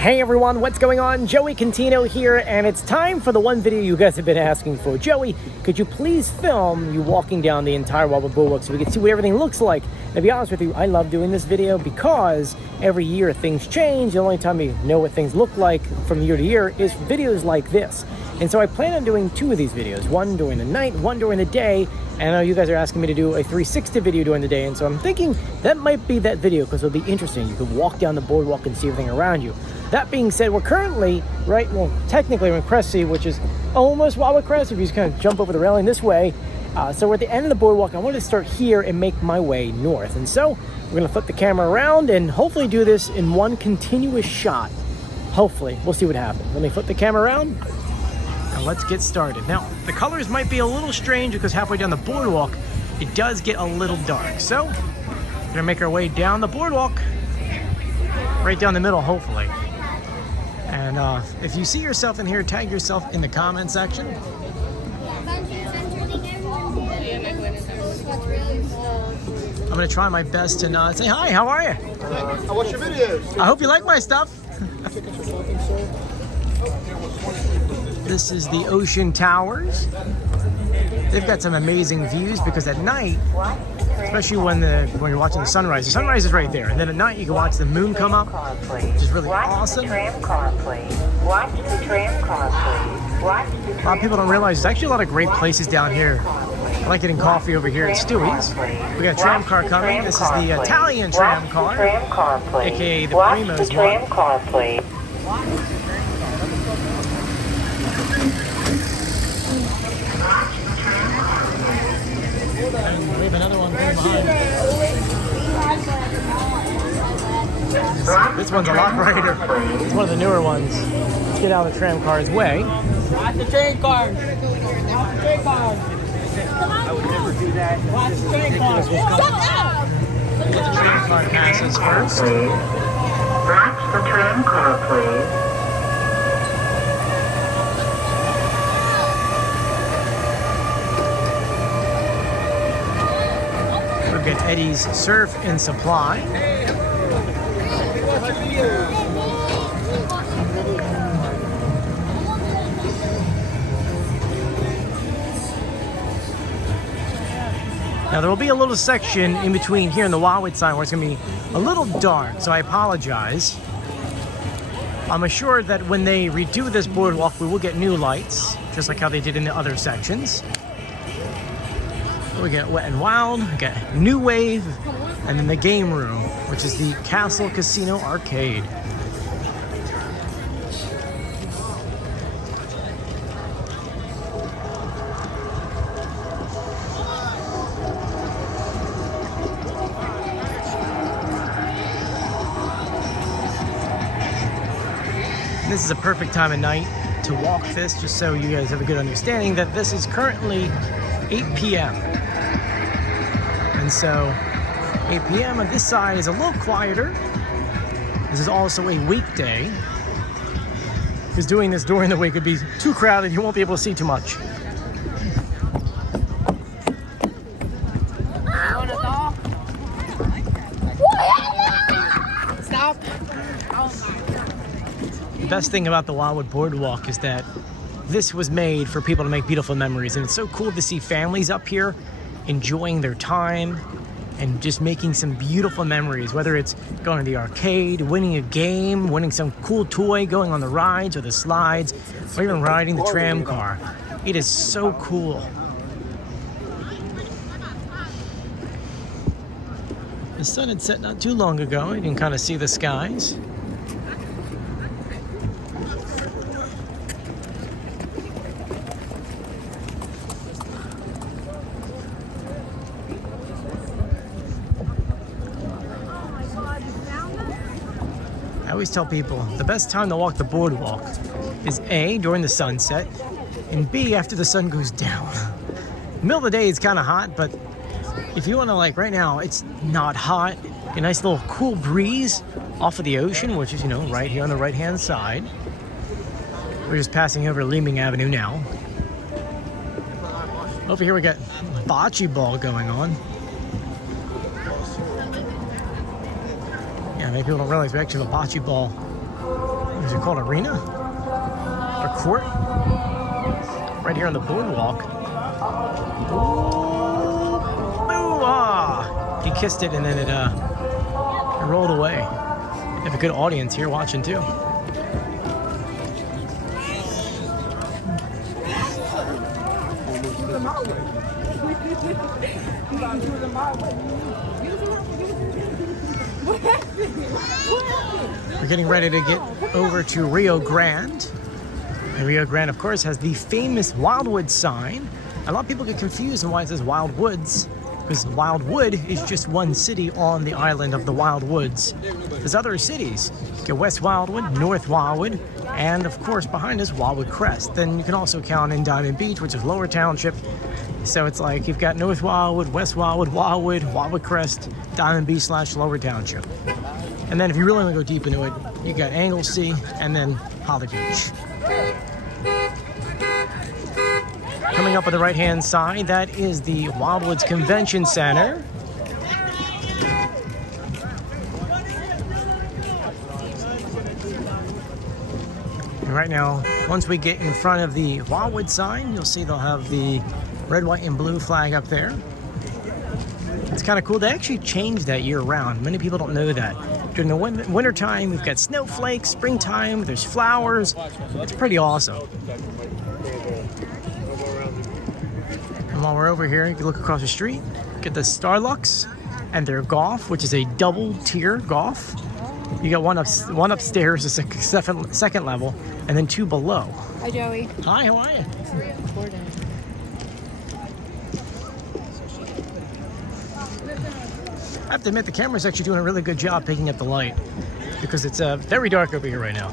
Hey everyone, what's going on? Joey Contino here, and it's time for the one video you guys have been asking for. Joey, could you please film you walking down the entire Wildwood Boardwalk so we can see what everything looks like? And to be honest with you, I love doing this video because every year things change. The only time we know what things look like from year to year is videos like this. And so I plan on doing two of these videos, one during the night, one during the day. And I know you guys are asking me to do a 360 video during the day, and so I'm thinking that might be that video because it'll be interesting. You can walk down the boardwalk and see everything around you. That being said, we're currently technically we're in Cressy, which is almost Wildwood Crest if you just kind of jump over the railing this way. So we're at the end of the boardwalk. I wanted to start here and make my way north. And so we're going to flip the camera around and hopefully do this in one continuous shot. Hopefully. We'll see what happens. Let me flip the camera around and let's get started. Now, the colors might be a little strange because halfway down the boardwalk, it does get a little dark. So we're going to make our way down the boardwalk, right down the middle, hopefully. And if you see yourself in here, tag yourself in the comment section. I'm going to try my best to say hi. How are you? I watch your videos. I hope you like my stuff. This is the Ocean Towers. They've got some amazing views because at night, especially when you're watching the sunrise is right there, and then at night you can watch the moon come up, which is really awesome. A lot of people don't realize there's actually a lot of great places down here. I like getting coffee over here at Stewie's. We got a tram car coming. This is the Italian tram car, aka the Primo's one. And we have another one coming behind. This one's a lot brighter. It's one of the newer ones. Let's get out of the tram car's way. Watch the train car. Watch the train car. I would never do that. Watch the train car. Get the tram car passes first. Watch the tram car, please. We'll get Eddie's Surf and Supply. Now there will be a little section in between here and the Wildwood sign where it's going to be a little dark, so I apologize. I'm assured that when they redo this boardwalk, we will get new lights, just like how they did in the other sections. We got Wet and Wild, we got New Wave, and then the game room, which is the Castle Casino Arcade. This is a perfect time of night to walk this, just so you guys have a good understanding that this is currently 8 p.m. And so 8 p.m. on this side is a little quieter. This is also a weekday, because doing this during the week would be too crowded. You won't be able to see too much. Stop. The best thing about the Wildwood Boardwalk is that this was made for people to make beautiful memories, and it's so cool to see families up here enjoying their time and just making some beautiful memories, whether it's going to the arcade, winning a game, winning some cool toy, going on the rides or the slides, or even riding the tram car. It is so cool. The sun had set not too long ago. You can kind of see the skies. I always tell people the best time to walk the boardwalk is A, during the sunset, and B, after the sun goes down. Middle of the day is kind of hot, but if you want to, like right now, it's not hot. A nice little cool breeze off of the ocean, which is, right here on the right-hand side. We're just passing over Rio Avenue now. Over here we got bocce ball going on. Yeah, maybe people don't realize we actually have a bocce ball they're called arena or court. Right here on the boardwalk. Ooh, ah! He kissed it and then it rolled away. They have a good audience here watching too. We're getting ready to get over to Rio Grande. And Rio Grande, of course, has the famous Wildwood sign. A lot of people get confused on why it says Wild Woods, because Wildwood is just one city on the island of the Wild Woods. There's other cities. You get West Wildwood, North Wildwood, and of course behind us, Wildwood Crest. Then you can also count in Diamond Beach, which is Lower Township. So it's like you've got North Wildwood, West Wildwood, Wildwood Crest, Diamond Beach / Lower Township. And then if you really want to go deep into it, you got Anglesey and then Holly Beach. Coming up on the right-hand side, that is the Wildwoods Convention Center. And right now, once we get in front of the Wildwood sign, you'll see they'll have the red, white, and blue flag up there. It's kind of cool. They actually changed that year-round. Many people don't know that. During the winter time, we've got snowflakes. Springtime, there's flowers. It's pretty awesome. And while we're over here, you can look across the street, get the Starlux and their golf, which is a double-tier golf. You got one upstairs, the second level, and then two below. Hi, Joey. Hi, how are you? I have to admit, the camera's actually doing a really good job picking up the light because it's very dark over here right now.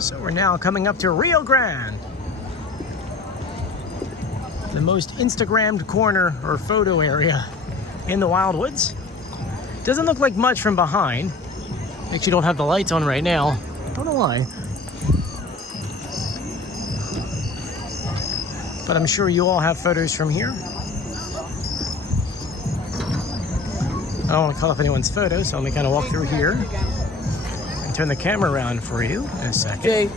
So we're now coming up to Rio Grande, the most Instagrammed corner or photo area in the Wildwoods. Doesn't look like much from behind. Actually don't have the lights on right now. Don't know why. But I'm sure you all have photos from here. I don't want to cut off anyone's photos, so let me kind of walk through here and turn the camera around for you in a second. Jay.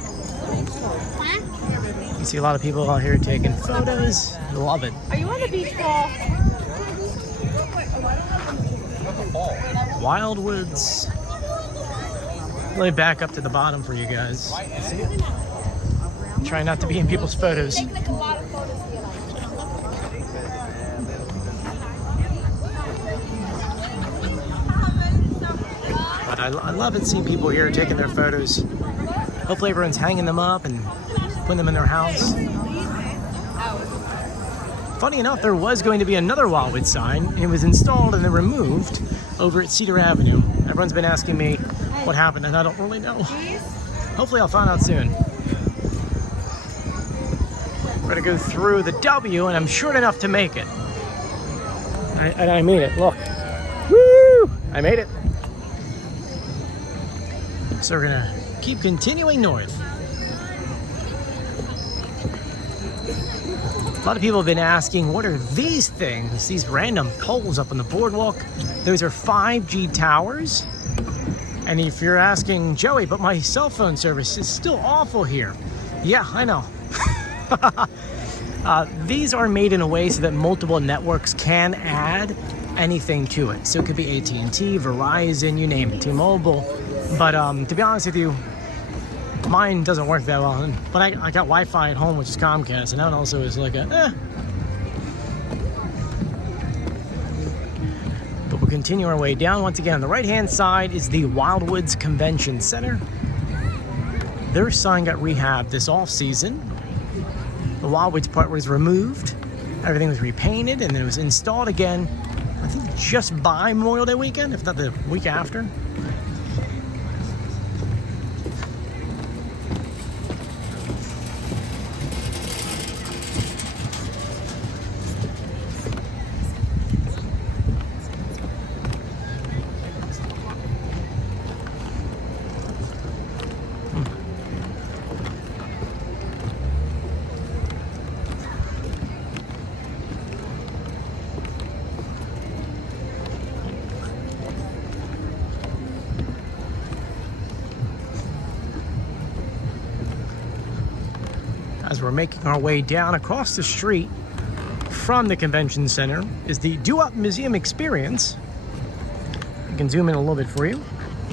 You see a lot of people out here taking photos. Love it. Are you on the beach ball? Wildwoods. Let me back up to the bottom for you guys. See it? Try not to be in people's photos. But I love it seeing people here taking their photos. Hopefully everyone's hanging them up and putting them in their house. Funny enough, there was going to be another Wildwood sign. It was installed and then removed over at Cedar Avenue. Everyone's been asking me what happened, and I don't really know. Hopefully I'll find out soon. We're gonna go through the W, and I'm short enough to make it. I made it, look. Woo! I made it. So we're gonna keep continuing north. A lot of people have been asking, what are these things? These random poles up on the boardwalk. Those are 5G towers. And if you're asking, Joey, but my cell phone service is still awful here. Yeah, I know. These are made in a way so that multiple networks can add anything to it. So it could be AT&T, Verizon, you name it, T-Mobile. But to be honest with you, mine doesn't work that well. But I got Wi-Fi at home, which is Comcast, and that one also is like a But we'll continue our way down. Once again, on the right-hand side is the Wildwoods Convention Center. Their sign got rehabbed this off-season. The Wildwoods part was removed. Everything was repainted, and then it was installed again, I think just by Memorial Day weekend, if not the week after. we're making our way down. Across the street from the convention center is the Wop Museum experience. I can zoom in a little bit for you.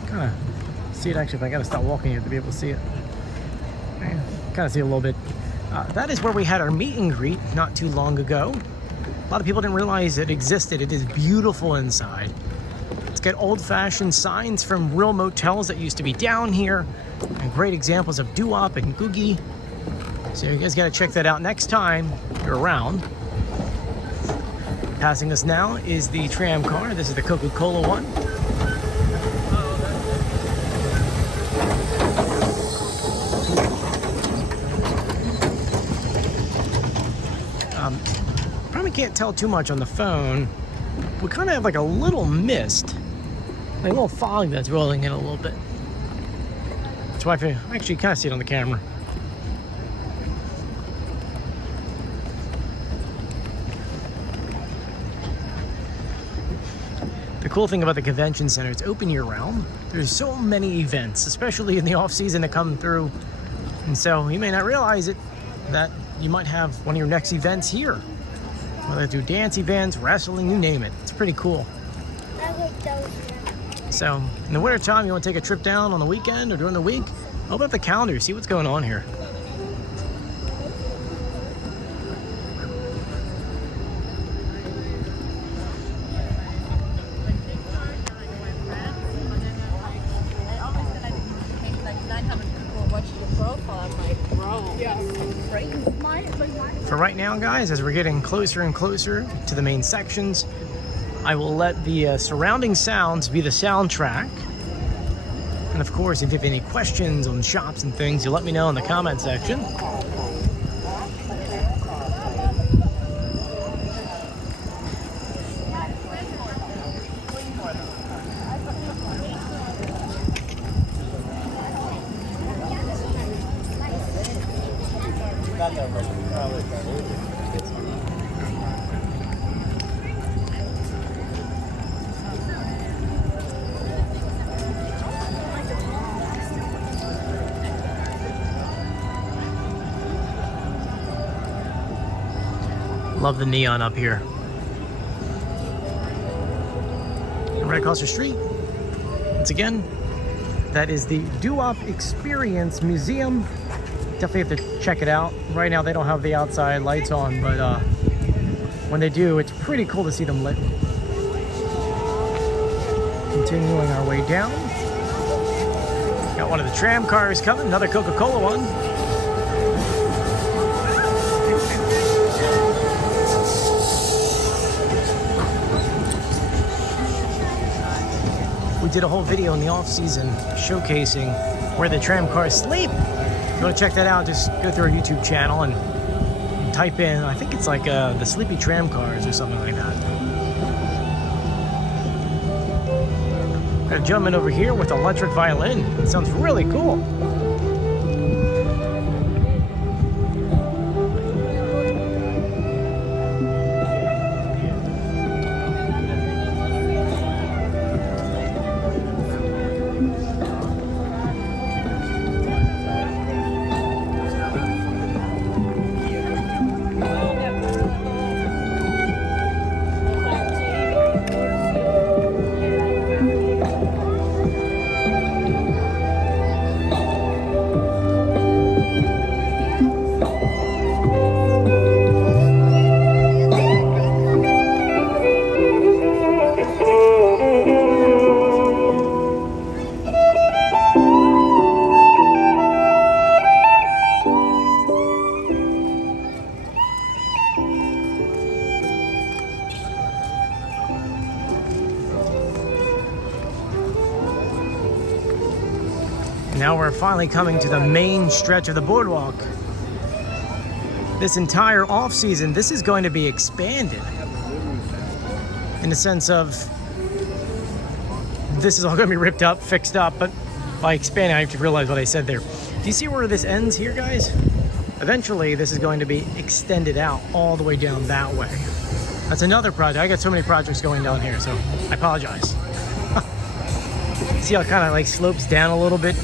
Kind of see it actually if I gotta stop walking here to be able to see it. Kind of see it a little bit. That is where we had our meet and greet not too long ago. A lot of people didn't realize it existed. It is beautiful inside. It's got old-fashioned signs from real motels that used to be down here, and great examples of doo-wop and googie. So you guys gotta check that out next time you're around. Passing us now is the tram car. This is the Coca-Cola one. Probably can't tell too much on the phone. We kind of have like a little mist, like a little fog that's rolling in a little bit. That's why I actually kind of see it on the camera. The cool thing about the convention center, it's open year round. There's so many events, especially in the off season, that come through. And so you may not realize it, that you might have one of your next events here. Whether they do dance events, wrestling, you name it. It's pretty cool. I like those. So in the winter time, you want to take a trip down on the weekend or during the week, open up the calendar, see what's going on here. For right now, guys, as we're getting closer and closer to the main sections, I will let the surrounding sounds be the soundtrack. And of course, if you have any questions on shops and things, you let me know in the comment section. Love the neon up here. And right across the street, once again, that is the Wop Experience Museum. Definitely have to check it out. Right now they don't have the outside lights on, but when they do, it's pretty cool to see them lit. Continuing our way down. Got one of the tram cars coming, another Coca-Cola one. We did a whole video in the off season showcasing where the tram cars sleep. If you want to check that out, just go through our YouTube channel and type in, I think it's like the sleepy tram cars or something like that. Got a gentleman over here with electric violin. It sounds really cool. Now we're finally coming to the main stretch of the boardwalk. This entire off season, this is going to be expanded in the sense of this is all going to be ripped up, fixed up, but by expanding, I have to realize what I said there. Do you see where this ends here, guys? Eventually, this is going to be extended out all the way down that way. That's another project. I got so many projects going down here, so I apologize. See how it kind of like slopes down a little bit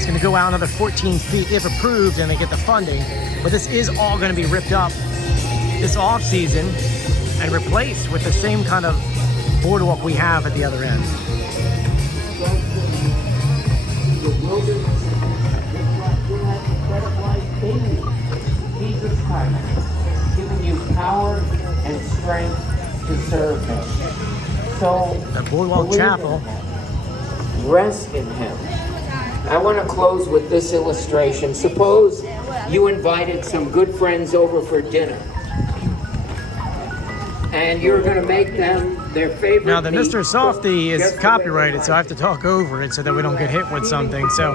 It's going to go out another 14 feet if approved and they get the funding. But this is all going to be ripped up this off season and replaced with the same kind of boardwalk we have at the other end. Jesus Christ, giving you power and strength to serve Him. So, The Boardwalk Chapel. Rest in Him. I want to close with this illustration. Suppose you invited some good friends over for dinner, and you're going to make them their favorite. Now the meat Mr. Softy is just the way copyrighted, they so I have to talk over it so that we don't get hit with something. So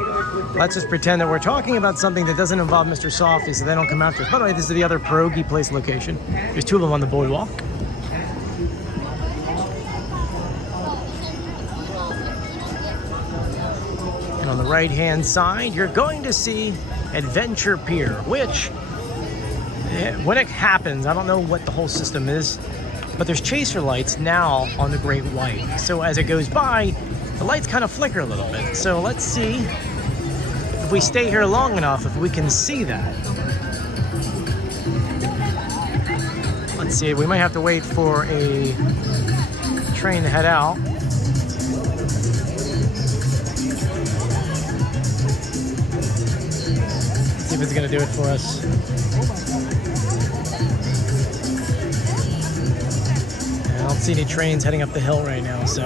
let's just pretend that we're talking about something that doesn't involve Mr. Softy so they don't come after us. By the way, this is the other pierogi place location. There's two of them on the boardwalk. And on the right-hand side, you're going to see Adventure Pier, which, when it happens, I don't know what the whole system is, but there's chaser lights now on the Great White. So as it goes by, the lights kind of flicker a little bit. So let's see if we stay here long enough, if we can see that. Let's see, we might have to wait for a train to head out. See if it's gonna do it for us. I don't see any trains heading up the hill right now, so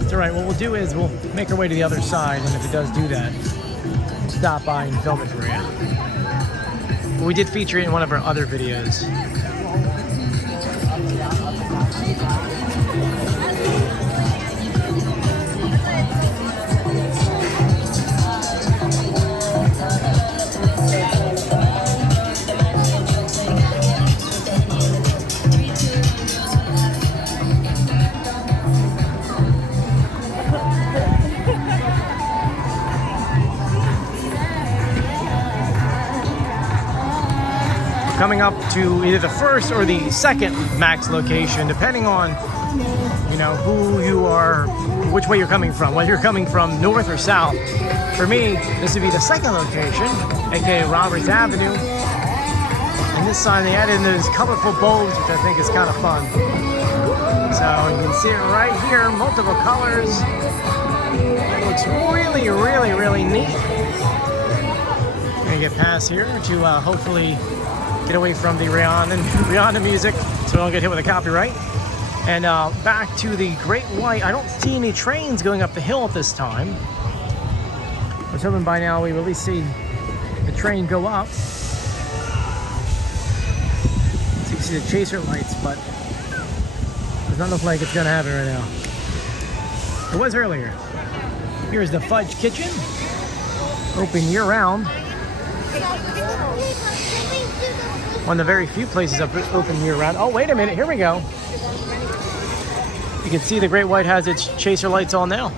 it's all right. What we'll do is we'll make our way to the other side, and if it does do that, stop by and film it for you. We did feature it in one of our other videos. Coming up to either the first or the second max location, depending on, you know, who you are, which way you're coming from, whether you're coming from north or south. For me, this would be the second location, aka Wildwood Avenue. And this side, they added in those colorful bulbs, which I think is kind of fun. So you can see it right here, multiple colors. It looks really, really, really neat. We're gonna get past here to hopefully get away from the Rihanna music so we don't get hit with a copyright. And back to the Great White. I don't see any trains going up the hill at this time. I was hoping by now we would at least see the train go up. So you can see the chaser lights, but it does not look like it's gonna happen right now. It was earlier. Here's the Fudge Kitchen, open year-round. One of the very few places open year-round. Oh, wait a minute, here we go. You can see the Great White has its chaser lights on now.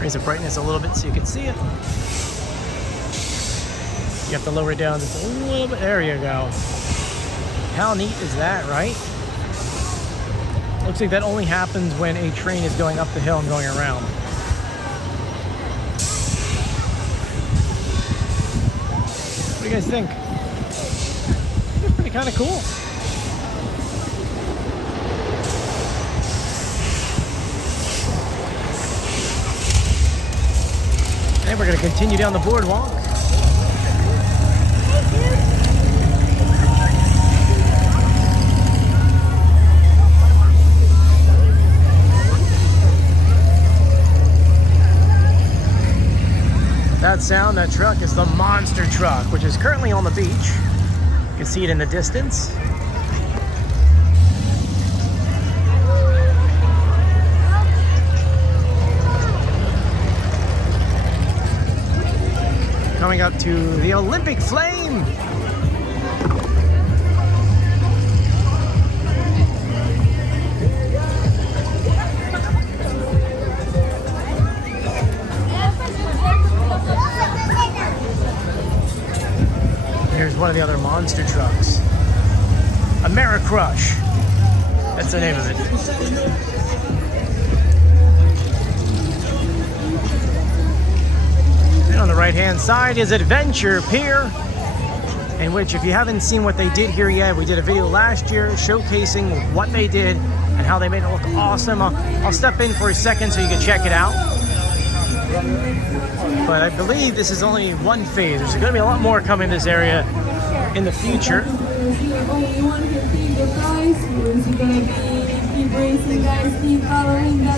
Raise the brightness a little bit so you can see it. You have to lower it down just a little bit. There you go. How neat is that, right? Looks like that only happens when a train is going up the hill and going around. What do you guys think? It's pretty kind of cool. And we're going to continue down the boardwalk. That sound, that truck is the monster truck, which is currently on the beach. You can see it in the distance. Coming up to the Olympic Flame. Here's one of the other monster trucks. Americrush. That's the name of it. left-hand side is Adventure Pier, in which, if you haven't seen what they did here yet, we did a video last year showcasing what they did and how they made it look awesome. I'll step in for a second so you can check it out. But I believe this is only one phase. There's going to be a lot more coming in this area in the future.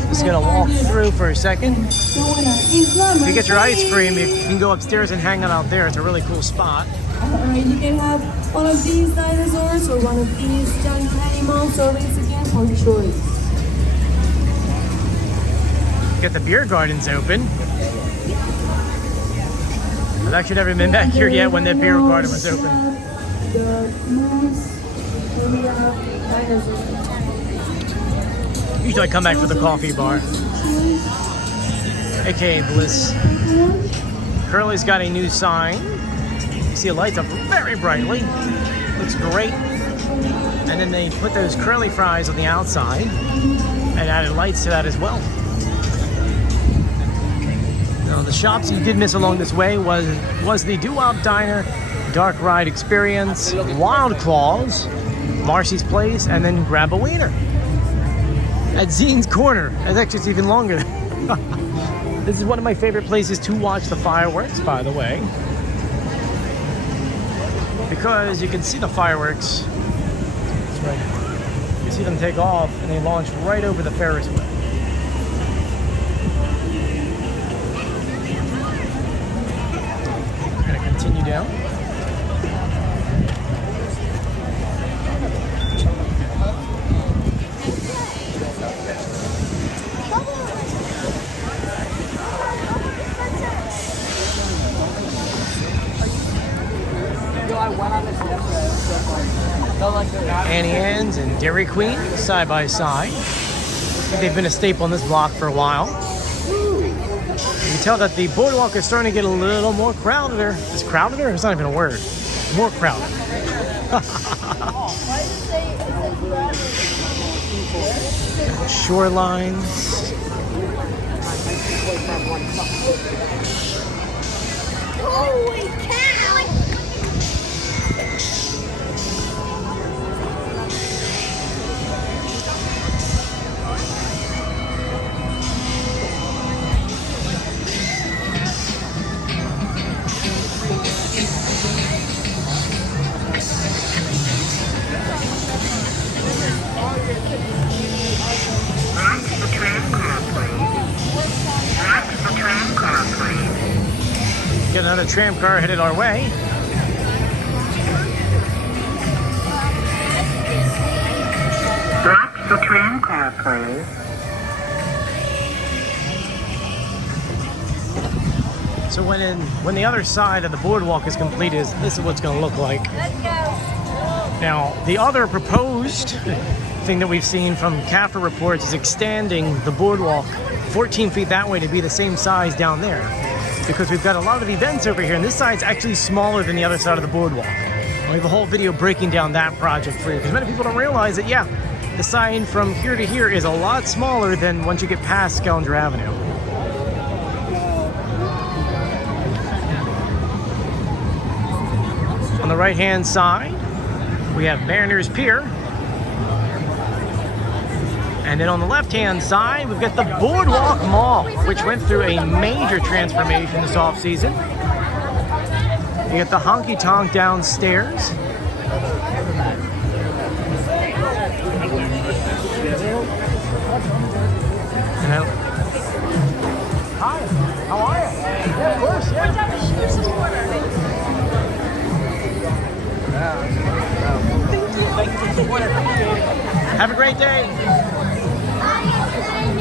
Just gonna walk through for a second. If you get your ice cream, you can go upstairs and hang out there. It's a really cool spot. Alright, you can have one of these dinosaurs or one of these giant animals, always again for choice. Get the beer gardens open. I've actually never been back here yet when the beer garden was open. The moose, and we have dinosaurs. Usually I come back for the coffee bar. AKA Bliss. Curly's got a new sign. You see it lights up very brightly. Looks great. And then they put those curly fries on the outside and added lights to that as well. Now, the shops you did miss along this way was the Doo-Wop Diner, Dark Ride Experience, Wild Claws, Marcy's Place, and then Grab a Wiener. At Zine's Corner. That's actually it's even longer. This is one of my favorite places to watch the fireworks, by the way. Because you can see the fireworks. That's right. You see them take off and they launch right over the Ferris wheel. We're going to continue down. Annie Ann's and Dairy Queen side by side. They've been a staple in this block for a while. You can tell that the boardwalk is starting to get a little more crowded. Is crowded? It's not even a word. More crowded. Shorelines. Holy cow! Got another tram car headed our way. Watch the tram car, please. So when the other side of the boardwalk is completed, this is what it's going to look like. Let's go. Now, the other proposed thing that we've seen from CAFR reports is extending the boardwalk 14 feet that way to be the same size down there. Because we've got a lot of events over here, and this side's actually smaller than the other side of the boardwalk. And we have a whole video breaking down that project for you, because many people don't realize that, yeah, the sign from here to here is a lot smaller than once you get past Scavenger Avenue. On the right-hand side, we have Mariners Pier. And then on the left-hand side, we've got the Boardwalk Mall, which went through a major transformation this off-season. You got the honky tonk downstairs. Hi, how are you? Yeah, of course, yeah. Have a great day.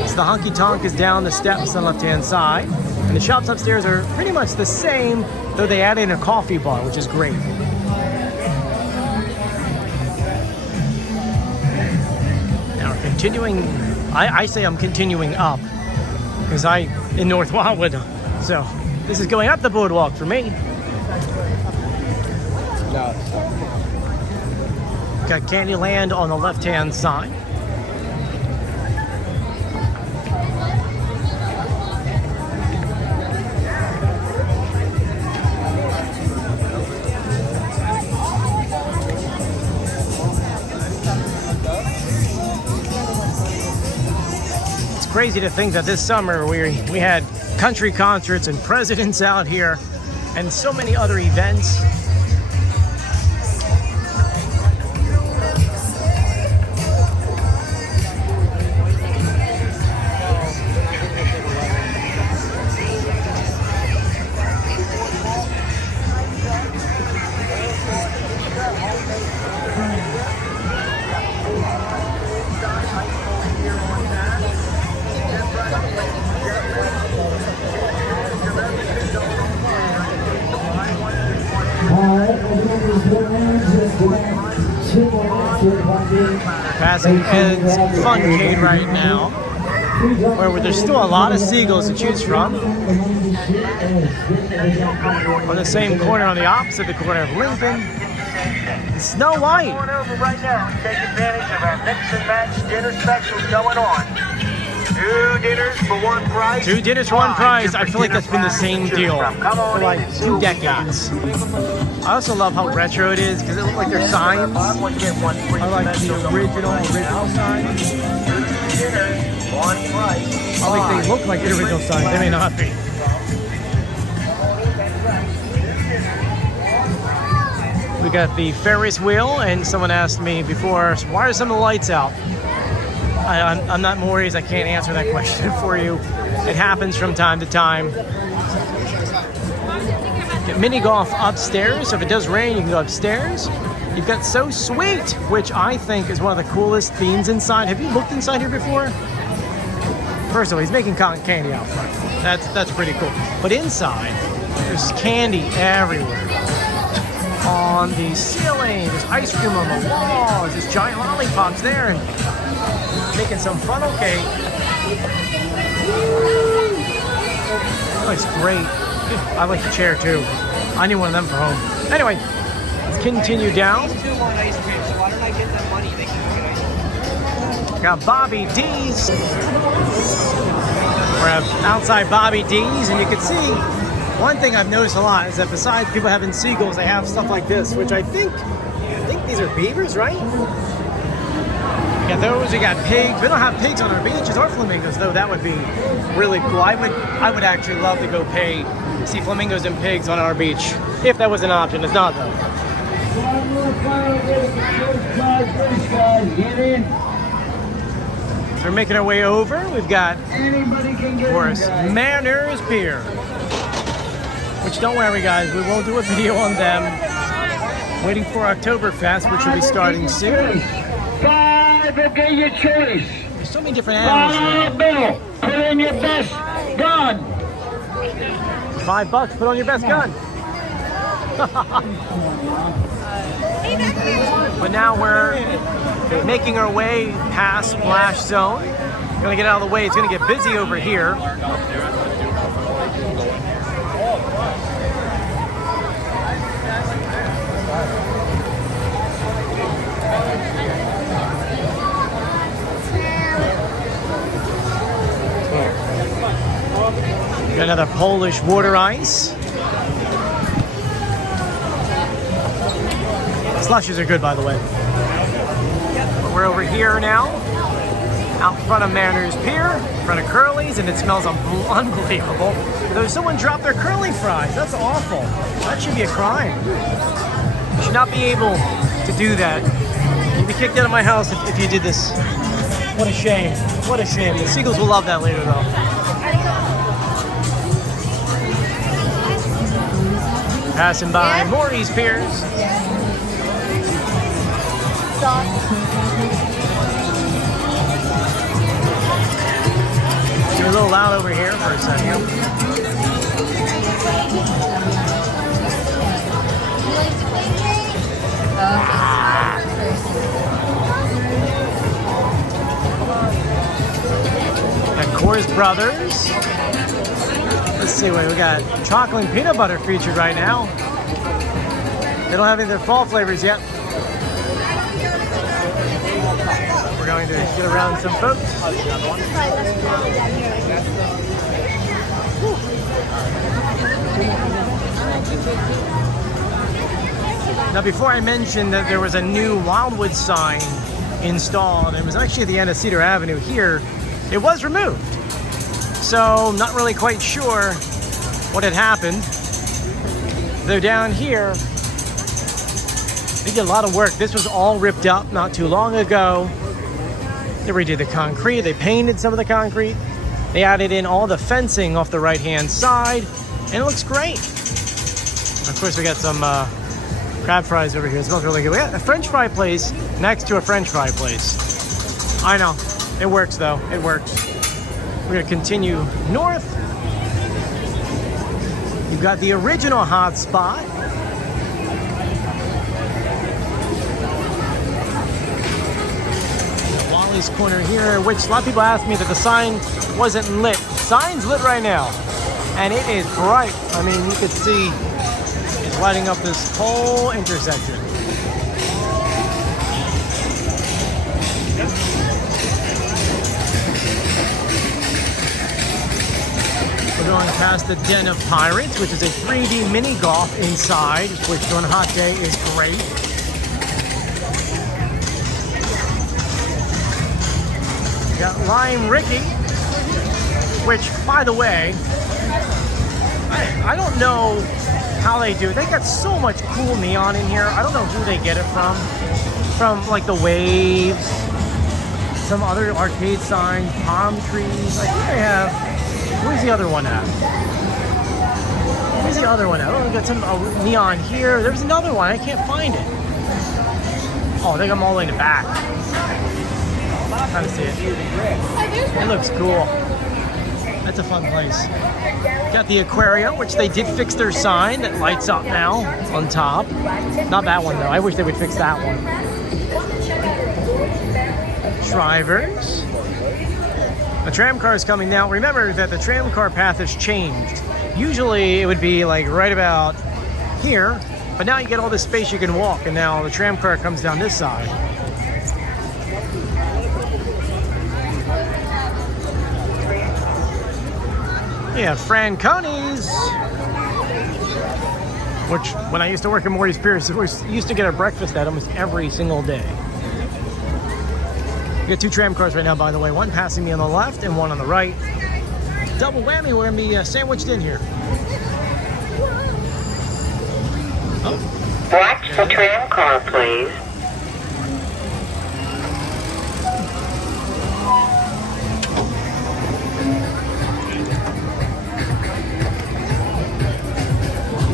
So the honky tonk is down the steps on the left-hand side, and the shops upstairs are pretty much the same, though they added in a coffee bar, which is great. Now we're continuing. I say I'm continuing up because in North Wildwood, so this is going up the boardwalk for me. Got Candyland on the left-hand side. crazy to think that this summer we had country concerts and presidents out here and so many other events. Passing Ed's Funcade right now, where there's still a lot of seagulls to choose from. On the same corner, on the opposite the corner of Lincoln, Snow White. Come on over right now and take advantage of our mix and match dinner special going on. 2 dinners for 1 price. 2 dinners for 1 price. I feel like that's been the same deal for like 2 decades. I also love how retro it is because it looks like their signs are like the original signs. 2 dinners, 1 price. I think they look like the original signs. They may not be. We got the Ferris wheel, and someone asked me before, why are some of the lights out? I'm not Maurice, I can't answer that question for you. It happens from time to time. Get mini golf upstairs, so if it does rain, you can go upstairs. You've got So Sweet, which I think is one of the coolest themes inside. Have you looked inside here before? First of all, he's making cotton candy out front. That's pretty cool. But inside, there's candy everywhere. On the ceiling, there's ice cream on the walls, there's giant lollipops there, and making some funnel cake. Oh, it's great. I like the chair too. I need one of them for home. Anyway, let's continue down. Got Bobby D's. We're outside Bobby D's, and you can see one thing I've noticed a lot is that besides people having seagulls, they have stuff like this, which I think these are beavers, right? You got those, you got pigs. We don't have pigs on our beaches or flamingos, though. That would be really cool. I would actually love to go see flamingos and pigs on our beach, if that was an option. It's not, though. So we're making our way over. We've got, of course, Mariners Pier. Which, don't worry, guys, we will do a video on them. Waiting for Oktoberfest, which will be starting soon. 5, okay, your choice. There's so many different animals. Bill, put in your best gun. For $5, put on your best gun. But now we're making our way past Splash Zone. We're gonna get out of the way. It's gonna get busy over here. Got another Polish water ice. Slushies are good, by the way. We're over here now, out front of Mariners Pier, in front of Curly's, and it smells unbelievable. Though someone dropped their curly fries. That's awful. That should be a crime. You should not be able to do that. You'd be kicked out of my house if you did this. What a shame. What a shame. The seagulls will love that later, though. Passing by Maurice Piers. You're a little loud over here for a second. Got Coors Brothers. Let's see what we got. Chocolate and peanut butter featured right now. They don't have any of their fall flavors yet. We're going to get around some folks. Now, before I mentioned that there was a new Wildwood sign installed, it was actually at the end of Cedar Avenue here. it was removed. So not really quite sure what had happened. Though down here, they did a lot of work. This was all ripped up not too long ago. They redid the concrete. They painted some of the concrete. They added in all the fencing off the right-hand side, and it looks great. Of course, we got some crab fries over here. It smells really good. We got a French fry place next to a French fry place. I know. It works, though. It works. We're going to continue north. You've got the original hot spot. Wally's Corner here, which a lot of people asked me that the sign wasn't lit. Sign's lit right now, and it is bright. I mean, you could see it's lighting up this whole intersection. We're going past the Den of Pirates, which is a 3D mini golf inside, which on a hot day is great. We got Lime Ricky, which, by the way, I don't know how they do it. They got so much cool neon in here. I don't know who they get it from. From like the waves, some other arcade signs, palm trees. Like they have. Where's the other one at? Where's the other one at? Oh, we got some neon here. There's another one. I can't find it. Oh, I think I'm all the way in the back. I'm trying to see it. It looks cool. That's a fun place. Got the aquarium, which they did fix their sign that lights up now on top. Not that one, though. I wish they would fix that one. Shrivers. A tram car is coming now. Remember that the tram car path has changed. Usually it would be like right about here, but now you get all this space you can walk, and now the tram car comes down this side. Yeah, Franconi's, which when I used to work in Morty's Pier, we used to get our breakfast at almost every single day. We got two tram cars right now, by the way. One passing me on the left and one on the right. Double whammy, we're gonna be sandwiched in here. Oh. Watch the tram car, please.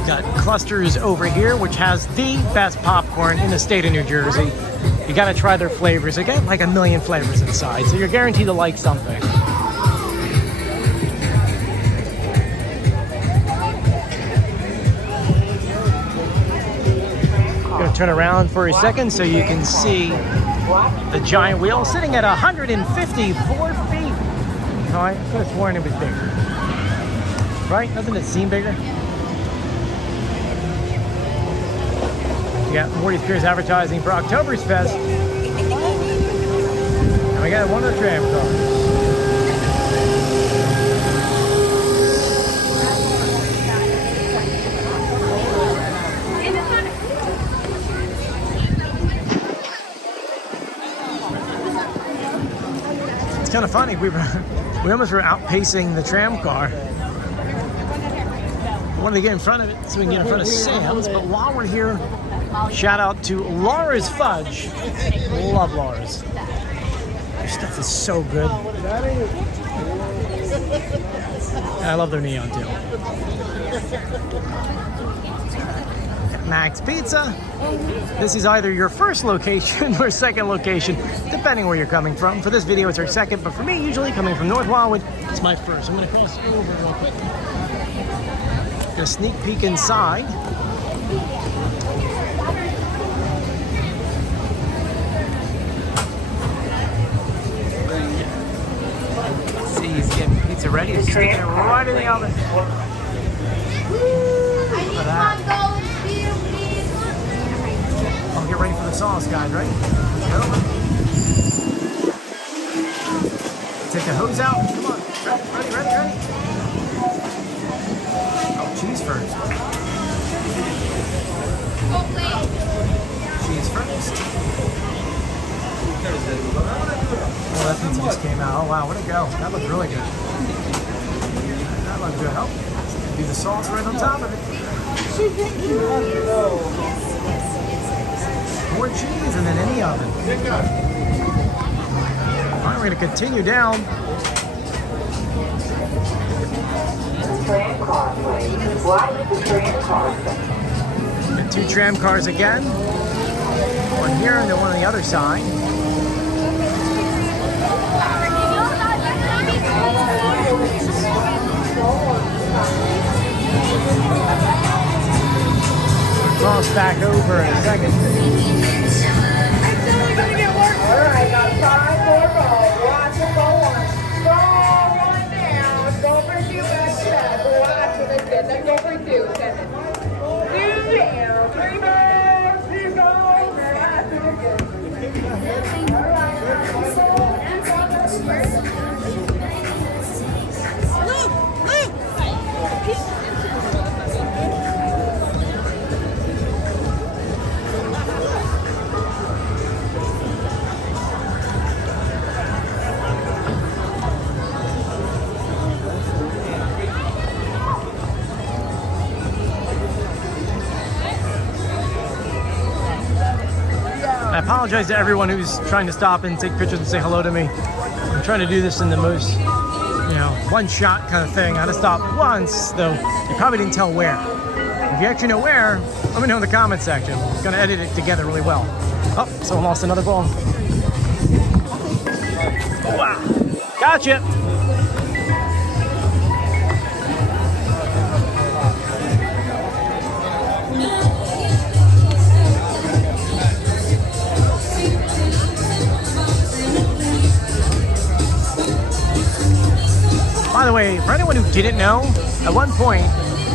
Got Clusters over here, which has the best popcorn in the state of New Jersey. You gotta try their flavors. They got like a million flavors inside, so you're guaranteed to like something. Gonna turn around for a second so you can see the giant wheel sitting at 154 feet. No, I could have sworn it was bigger. Right? Doesn't it seem bigger? We got Morty's Pier's advertising for Oktober's Fest. And we got one of the tram cars. It's kind of funny. We almost were outpacing the tram car. I wanted to get in front of it so we can get in front of Sam's, but while we're here, shout out to Laura's Fudge. Love Laura's. Their stuff is so good. I love their neon too. Max Pizza. This is either your first location or second location, depending where you're coming from. For this video, it's our second, but for me, usually coming from North Wildwood, it's my first. I'm going to cross over real quick. Get a sneak peek inside. Let's see, he's getting pizza ready. He's sticking it right in the oven. Look at that. I'll get ready for the sauce, guys, right? Take the hose out. Come on. Ready. Oh, cheese first. Cheese first. Oh, that pizza just came out. Oh, wow, where'd it go? That looked really good. That looked good. Oh, do the sauce right on top of it. More cheese and then in the oven. All right, we're going to continue down. Tram car, please. Watch the tram car. Got 2 tram cars again. One here and then one on the other side. We'll cross back over in a second. Alright, now 5 more balls. Watch it go on. Go one down. Go for 2 back to back. Watch it again. Then go for 2. 2 down. 3 balls. 2 goals. Watch it again. I apologize to everyone who's trying to stop and take pictures and say hello to me. I'm trying to do this in the most, one-shot kind of thing. I had to stop once, though you probably didn't tell where. If you actually know where, let me know in the comment section. I'm gonna edit it together really well. Oh, someone lost another ball. Wow, gotcha. By the way, for anyone who didn't know, at one point,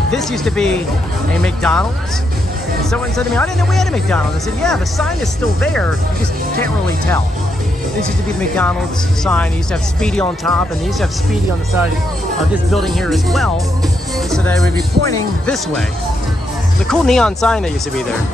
this used to be a McDonald's. And someone said to me, I didn't know we had a McDonald's. I said, yeah, the sign is still there. You just can't really tell. This used to be the McDonald's sign. It used to have Speedy on top, and they used to have Speedy on the side of this building here as well, so that it would be pointing this way. The cool neon sign that used to be there.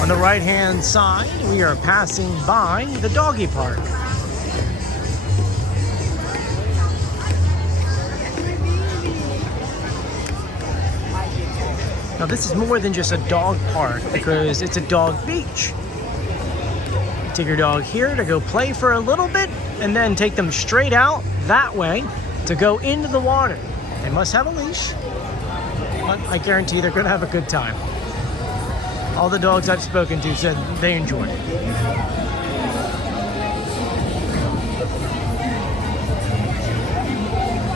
On the right-hand side, we are passing by the doggy park. Now this is more than just a dog park because it's a dog beach. You take your dog here to go play for a little bit and then take them straight out that way to go into the water. They must have a leash, but I guarantee they're going to have a good time. All the dogs I've spoken to said they enjoyed it.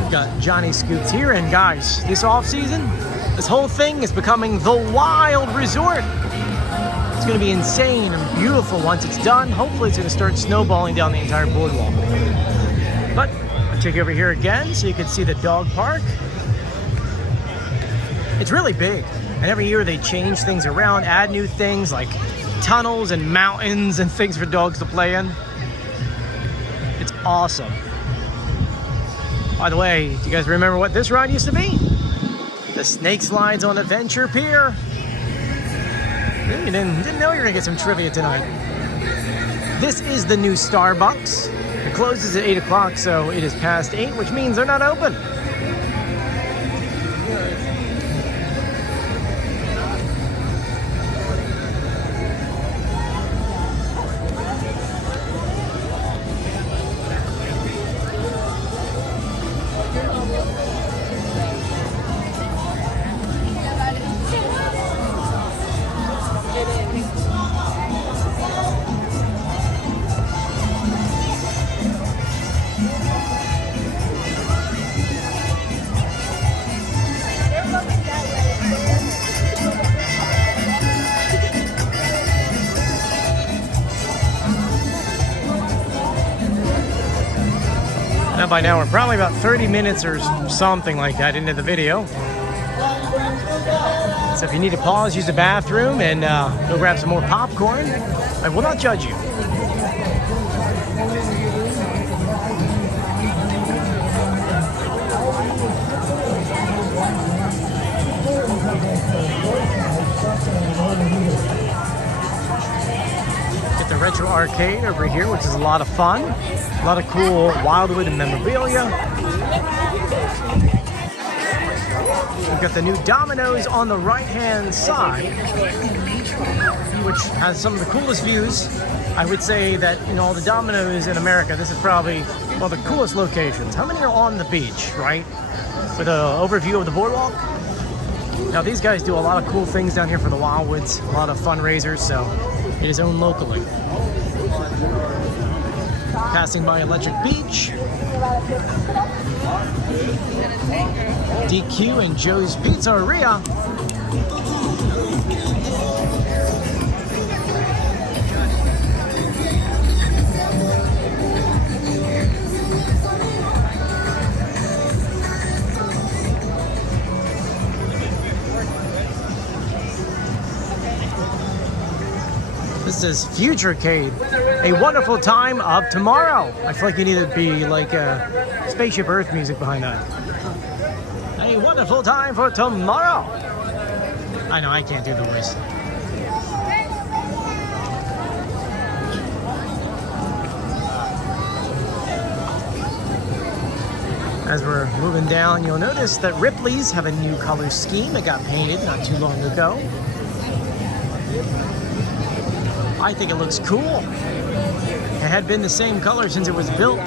We've got Johnny Scoots here, and guys, this off season, this whole thing is becoming the Wild Resort. It's going to be insane and beautiful once it's done. Hopefully it's going to start snowballing down the entire boardwalk. But I'll take you over here again so you can see the dog park. It's really big. And every year they change things around, add new things like tunnels and mountains and things for dogs to play in. It's awesome. By the way, do you guys remember what this ride used to be? The snake slides on Adventure Pier. You didn't know you were gonna get some trivia tonight. This is the new Starbucks. It closes at 8 o'clock, so it is past 8, which means they're not open. Now by now we're probably about 30 minutes or something like that into the video. So if you need to pause, use the bathroom, and go grab some more popcorn, I will not judge you. actual arcade over here, which is a lot of fun. A lot of cool Wildwood memorabilia. We've got the new Domino's on the right-hand side, which has some of the coolest views. I would say that, you know, all the Domino's in America, this is probably one of the coolest locations. How many are on the beach, right? With an overview of the boardwalk. Now these guys do a lot of cool things down here for the Wildwoods, a lot of fundraisers, so it is owned locally. Passing by Electric Beach. DQ and Joe's Pizzeria. This is Futurecade, a wonderful time of tomorrow. I feel like you need to be like a Spaceship Earth music behind that. A wonderful time for tomorrow. I know, I can't do the voice. As we're moving down, you'll notice that Ripley's have a new color scheme. It got painted not too long ago. I think it looks cool. It had been the same color since it was built.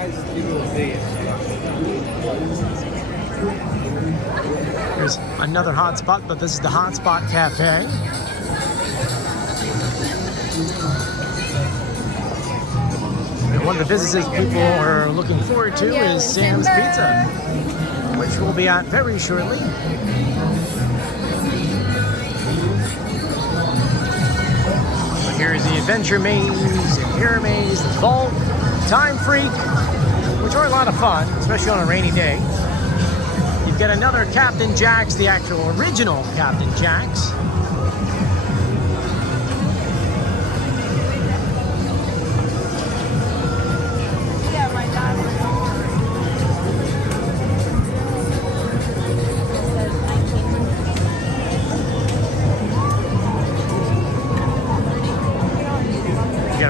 There's another hot spot, but this is the Hot Spot Cafe. And one of the businesses people are looking forward to is Sam's Pizza, which we'll be at very shortly. Here's the Adventure Maze, the Air Maze, the Vault, Time Freak, which are a lot of fun, especially on a rainy day. You've got another Captain Jack's, the actual original Captain Jack's.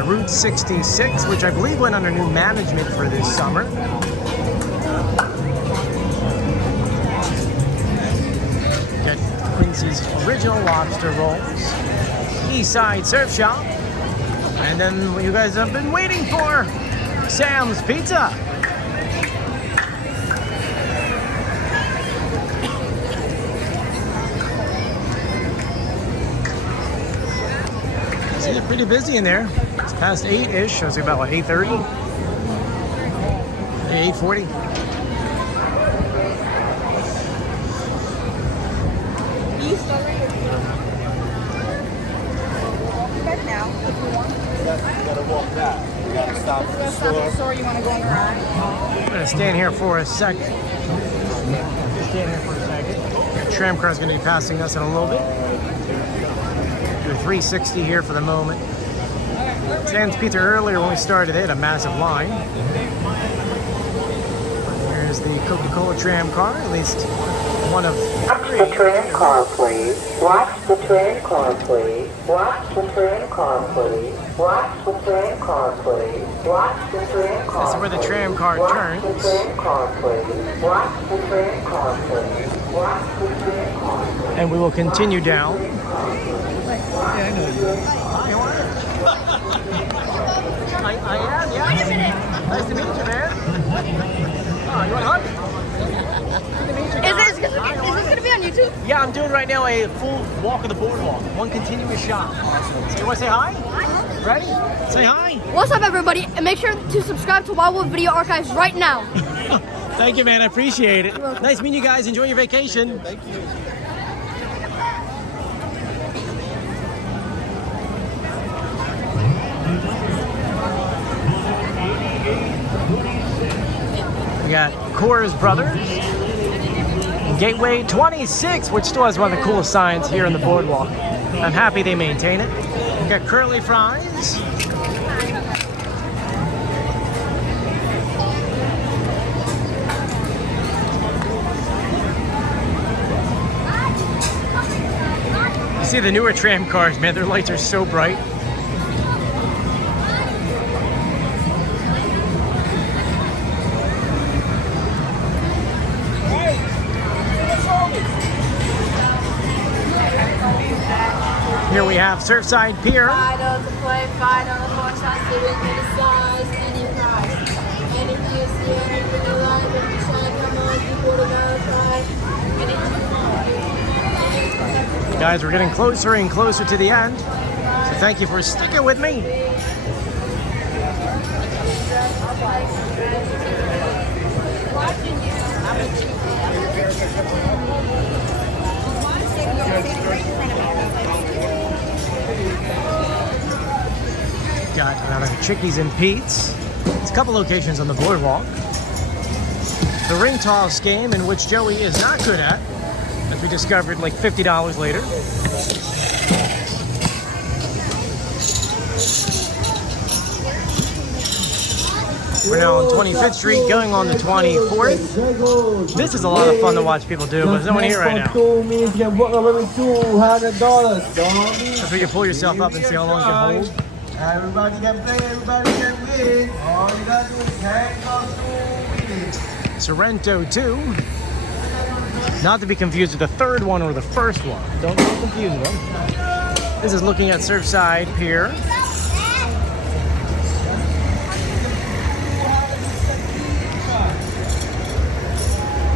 Route 66, which I believe went under new management for this summer. Got Quincy's original lobster rolls, Eastside Surf Shop, and then what you guys have been waiting for, Sam's Pizza. See, it's pretty busy in there. It's past 8-ish, so it's about what, 8:30? 8:40. I'm gonna stand here for a second. The tram car is gonna be passing us in a little bit. Do a 360 here for the moment. Sam's Pizza earlier when we started, they had a massive line. Here's the Coca-Cola tram car, at least one of three. Watch the tram car, please. Watch the tram car, please. Watch the tram car, please. Watch the tram car, please. Watch the tram car. This is where the tram car turns. Watch the tram car, please. Watch the tram car, please. Watch the tram car, please. And we will continue down. Yeah, I know you. I am, yes. Nice to meet you, man. Oh, you want a hug? Good to meet you guys. Is this going to be on YouTube? Yeah, I'm doing right now a full walk of the boardwalk. One continuous shot. Awesome. You want to say hi? Ready? Say hi. What's up, everybody? And make sure to subscribe to Wildwood Video Archives right now. Thank you, man. I appreciate it. Nice meeting you guys. Enjoy your vacation. Thank you. We got Coors Brothers, Gateway 26, which still has one of the coolest signs here on the boardwalk. I'm happy they maintain it. We got Curly Fries. You see the newer tram cars, man, their lights are so bright. Here we have Surfside Pier. Fight on the play, fight on the horse, I see it in the size, any price. And if you see anything you like, if you say, come on, you would have tried. Guys, we're getting closer and closer to the end. So thank you for sticking with me. Got another Chickies and Pete's. It's a couple locations on the boardwalk. The ring toss game, in which Joey is not good at, as we discovered like $50 later. We're now on 25th Street, going on the 24th. This is a lot of fun to watch people do, but there's no one here right now. That's where you pull yourself up and see how long you can hold. Everybody can play, everybody can win. All you gotta do is hang on to win. Sorrento 2. Not to be confused with the third one or the first one. Don't confuse them. This is looking at Surfside Pier.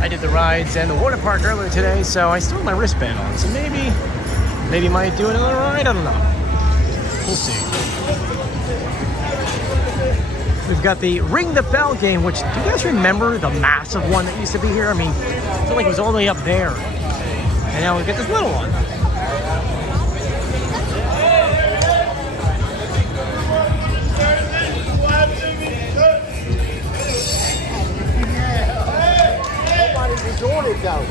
I did the rides and the water park earlier today, so I still have my wristband on. So maybe might do another ride. I don't know. We'll see. We've got the Ring the Bell game, which, do you guys remember the massive one that used to be here? I mean, I feel like it was all the way up there. And now we've got this little one. Nobody's doing it though.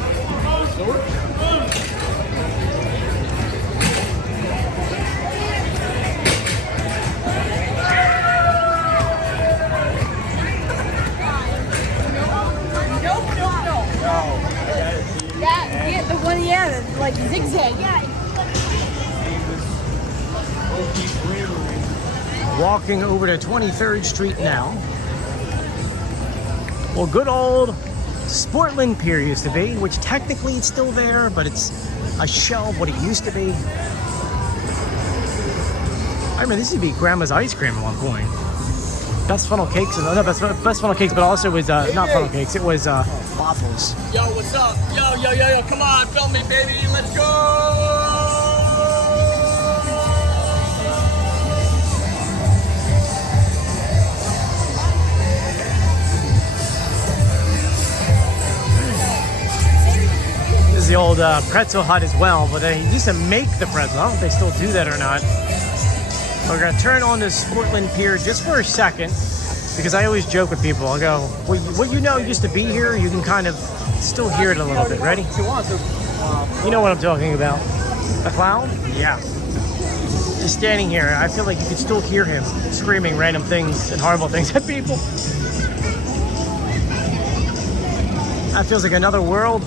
Yeah, the one, like zigzag. Walking over to 23rd Street now. Well, good old Sportland Pier used to be, which technically it's still there, but it's a shell of what it used to be. I remember this used to be Grandma's ice cream at one point. Best funnel cakes, no, best funnel cakes, but also was not funnel cakes. It was waffles. Yo, what's up? Yo, come on, film me, baby. Let's go. This is the old pretzel hut as well, but they used to make the pretzel. I don't know if they still do that or not. We're gonna turn on this Sportland Pier just for a second, because I always joke with people. I'll go, what you know used to be here, you can kind of still hear it a little bit. Ready? You know what I'm talking about. The clown? Yeah. Just standing here, I feel like you could still hear him screaming random things and horrible things at people. That feels like another world.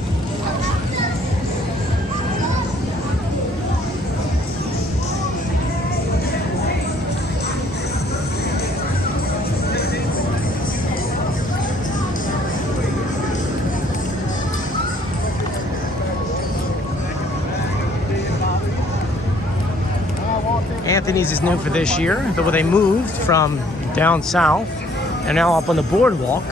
Anthony's is new for this year, though they moved from down south and now up on the boardwalk.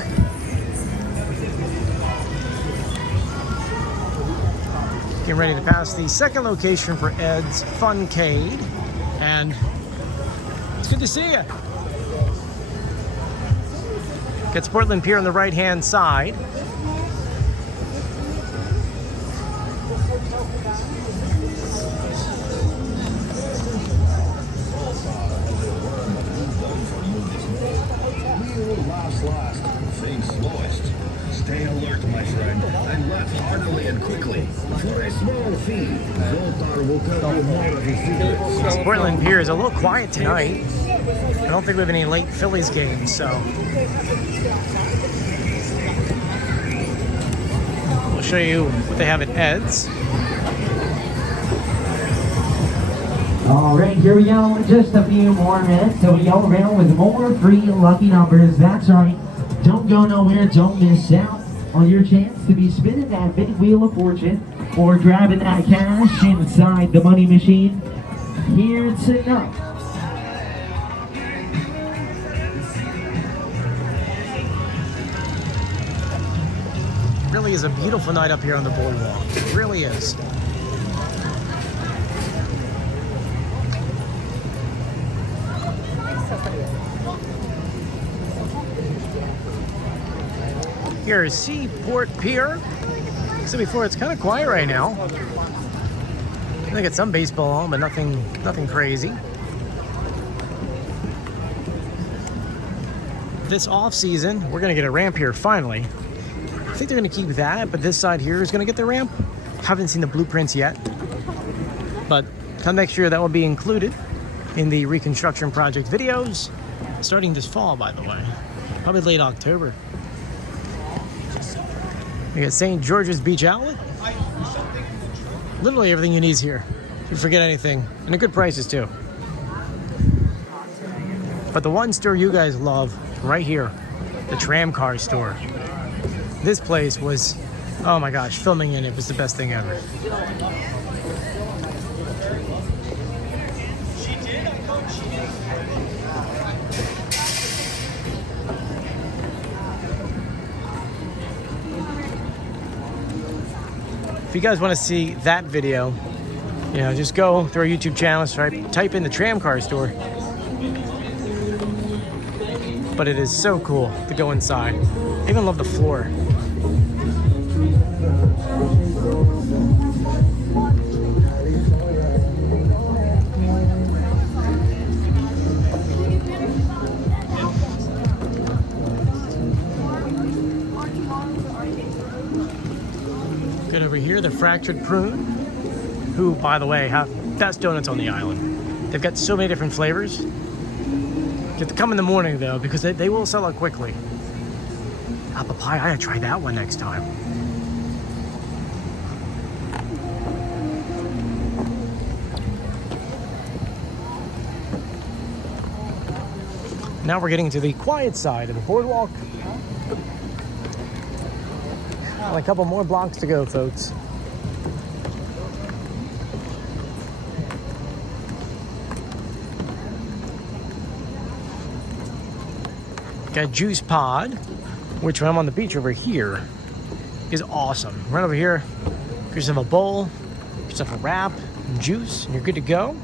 Getting ready to pass the second location for Ed's Funcade, and it's good to see you. Got Sportland Pier on the right-hand side. Last, face lowest. Stay alert, my friend, and laugh heartily and quickly. For a small fee, Zoltar will tell you more of his secrets. Sportland Pier is a little quiet tonight. I don't think we have any late Phillies games, so we'll show you what they have at Ed's. All right, here we go. Just a few more minutes. So we go around with more free lucky numbers. That's right. Don't go nowhere. Don't miss out on your chance to be spinning that big wheel of fortune or grabbing that cash inside the money machine. here tonight. Really is a beautiful night up here on the boardwalk. It really is. Here is Seaport Pier. So before, it's kind of quiet right now. I get some baseball on, but nothing crazy. This off season, we're gonna get a ramp here finally. I think they're gonna keep that, but this side here is gonna get the ramp. Haven't seen the blueprints yet, but come next year that will be included in the reconstruction project videos, starting this fall, by the way, probably late October. We got St. George's Beach Outlet. Literally everything you need is here. If you forget anything, and at good prices too. But the one store you guys love, right here, the tram car store. This place was, oh my gosh, filming in it was the best thing ever. If you guys want to see that video, you know, just go through our YouTube channel, type in the tram car store. But it is so cool to go inside. I even love the floor. Good over here, the Fractured Prune, who, by the way, have best donuts on the island. They've got so many different flavors. You have to come in the morning though, because they will sell out quickly. Apple pie, I gotta try that one next time. Now we're getting to the quiet side of the boardwalk. Well, a couple more blocks to go, folks. Got Juice Pod, which when I'm on the beach over here is awesome. Right over here, get yourself a bowl, get yourself a wrap, and juice, and you're good to go.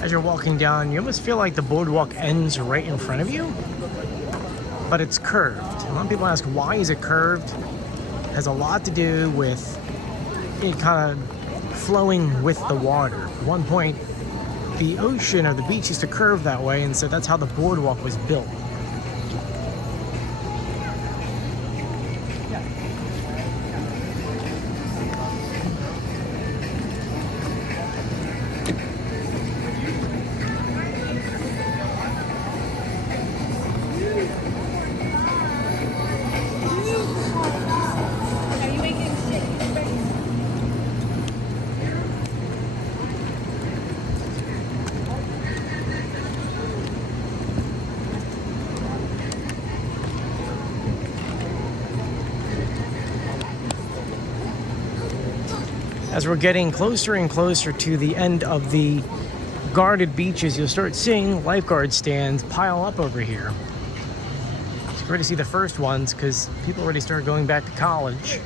As you're walking down, you almost feel like the boardwalk ends right in front of you, but it's curved. A lot of people ask, why is it curved? It has a lot to do with it kind of flowing with the water. At one point, the ocean or the beach used to curve that way, and so that's how the boardwalk was built. As we're getting closer and closer to the end of the guarded beaches, you'll start seeing lifeguard stands pile up over here. So you're ready to see the first ones because people already start going back to college.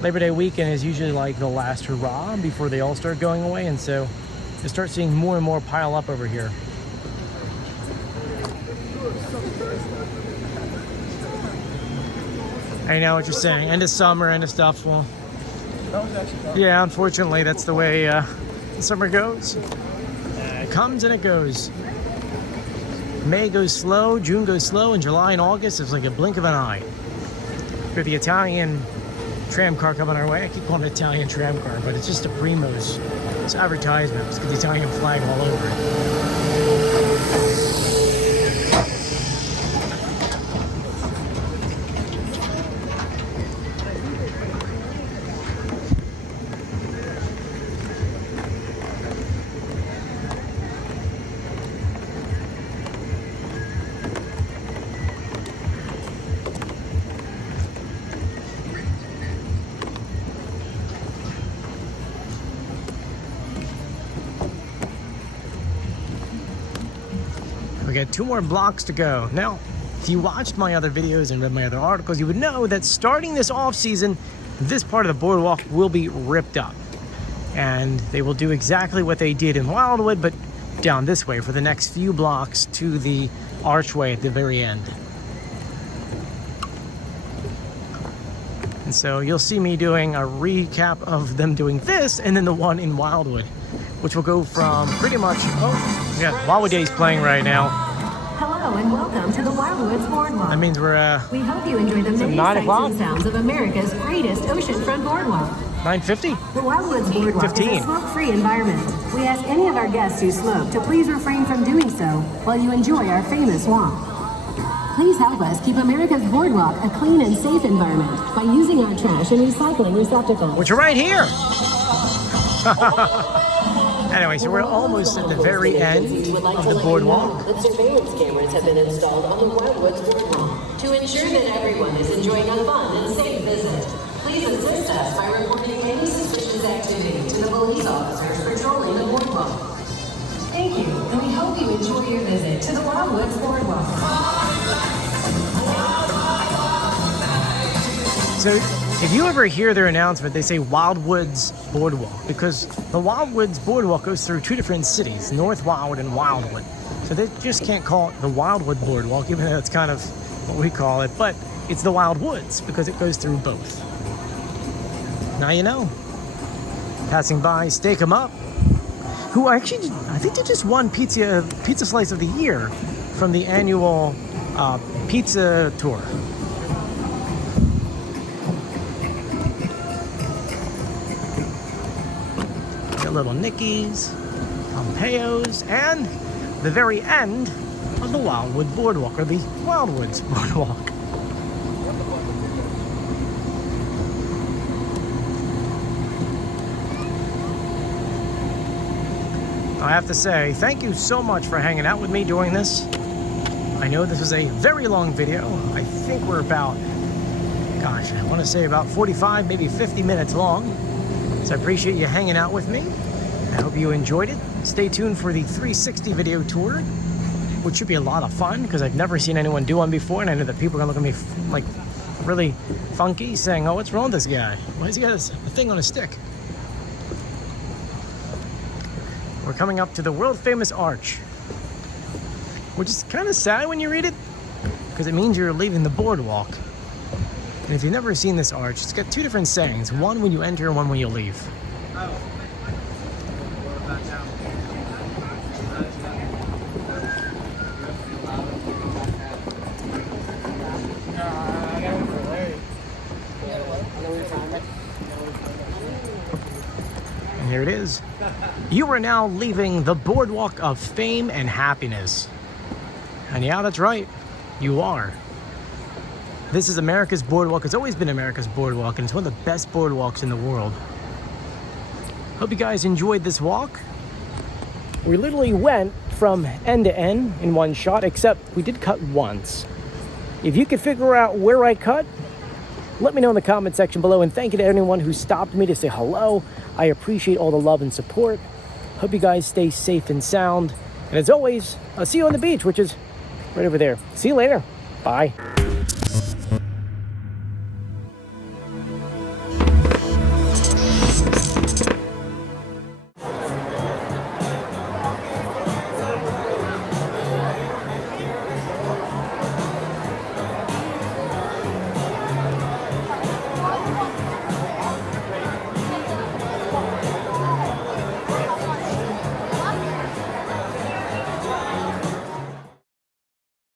Labor Day weekend is usually like the last hurrah before they all start going away, and so you'll start seeing more and more pile up over here. I know what you're saying. End of summer, end of stuff. Well, yeah, unfortunately, that's the way the summer goes. It comes and it goes. May goes slow, June goes slow, and July and August is like a blink of an eye. We have the Italian tram car coming our way. I keep calling it Italian tram car, but it's just a Primo's. It's advertisement. It's got the Italian flag all over it. We got 2 more blocks to go. Now, if you watched my other videos and read my other articles, you would know that starting this off season, this part of the boardwalk will be ripped up. And they will do exactly what they did in Wildwood, but down this way for the next few blocks to the archway at the very end. And so you'll see me doing a recap of them doing this and then the one in Wildwood, which will go from pretty much, oh, yeah, Wildwood Day's playing right now. Hello and welcome to the Wildwood Boardwalk. That means we're, we hope you enjoy the many sights and sounds of America's greatest oceanfront boardwalk. 9:50? The Wildwoods Boardwalk 15. is a smoke-free environment. We ask any of our guests who smoke to please refrain from doing so while you enjoy our famous walk. Please help us keep America's boardwalk a clean and safe environment by using our trash and recycling receptacles. Which are right here. Anyway, so we're almost at the very end of the boardwalk. That surveillance cameras have been installed on the Wildwoods Boardwalk to ensure that everyone is enjoying a fun and safe visit. Please assist us by reporting any suspicious activity to the police officers patrolling the boardwalk. Thank you, and we hope you enjoy your visit to the Wildwoods Boardwalk. So if you ever hear their announcement, they say Wildwoods Boardwalk because the Wildwoods Boardwalk goes through 2 different cities, North Wildwood and Wildwood. So they just can't call it the Wildwood Boardwalk, even though that's kind of what we call it, but it's the Wildwoods because it goes through both. Now you know. Passing by Steak 'em Up, who actually, I think they just won Pizza Slice of the Year from the annual pizza tour. Got little Nickies, Pompeo's, and the very end of the Wildwood Boardwalk, or the Wildwoods Boardwalk. I have to say, thank you so much for hanging out with me during this. I know this was a very long video. I think we're about, gosh, I want to say about 45, maybe 50 minutes long. So I appreciate you hanging out with me. I hope you enjoyed it. Stay tuned for the 360 video tour, which should be a lot of fun because I've never seen anyone do one before, and I know that people are going to look at me like really funky, saying, "Oh, what's wrong with this guy? Why has he got a thing on a stick?" We're coming up to the world famous arch, which is kind of sad when you read it because it means you're leaving the boardwalk. And if you've never seen this arch, it's got 2 different sayings, one when you enter and one when you leave. And here it is. You are now leaving the boardwalk of fame and happiness. And yeah, that's right. You are. This is America's boardwalk. It's always been America's boardwalk, and it's one of the best boardwalks in the world. Hope you guys enjoyed this walk. We literally went from end to end in one shot, except we did cut once. If you could figure out where I cut, let me know in the comment section below, and thank you to anyone who stopped me to say hello. I appreciate all the love and support. Hope you guys stay safe and sound. And as always, I'll see you on the beach, which is right over there. See you later. Bye.